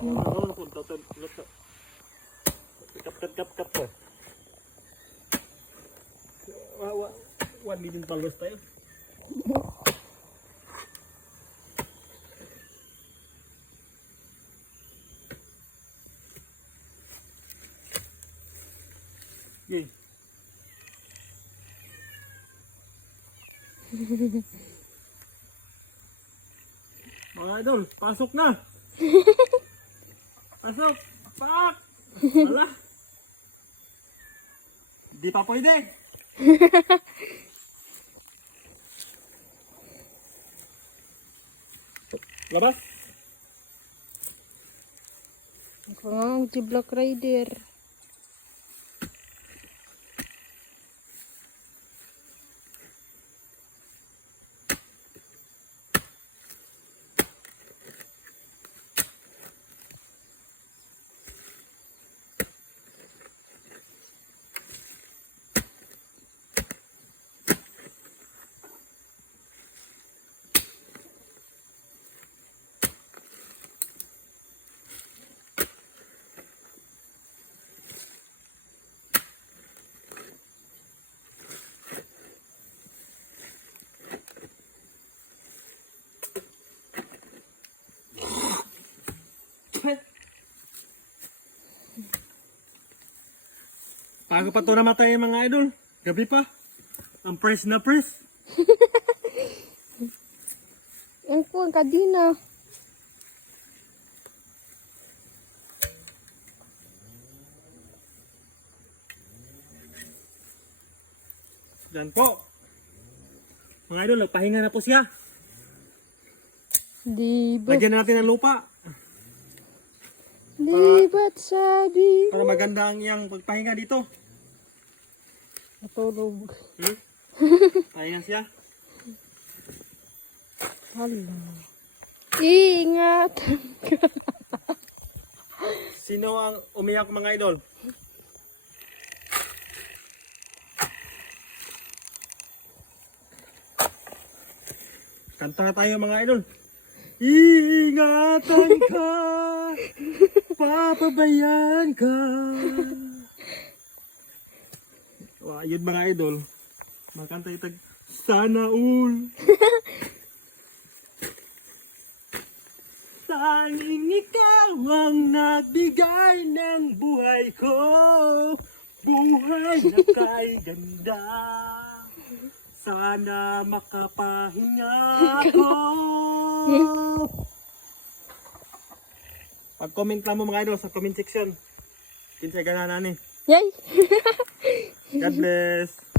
Ano na po, tatad. Kap. One million followers tayo. Yay. Mga idol, pasok na. Pasok. Pak. Wala. Di pa pwede. Labas. Ako nga ang si Black Rider. Bago pa ito namatay mga idol. Gabi pa. Ang press na press. Ang po ang kadina. Diyan po. Mga idol, nagpahinga na po siya. Di ba? Lagyan na natin ng lupa. Di ba't sabi? Para maganda ang iyang pagpahinga dito. Natulog. Pahinga siya. Hala. Ingat. Sino ang umiyak mga idol? Kanta na tayo mga idol. Ingatan ka, papabayaan ka. Wah, yun mga idol. Makanta itag sana all. Tanging ikaw ang nagbigay ng buhay ko. Buhay na kay ganda. Sana makapahinga ako. Pag-comment lang mo mga idol sa comment section. Kinsay gana ni. Yay! God bless.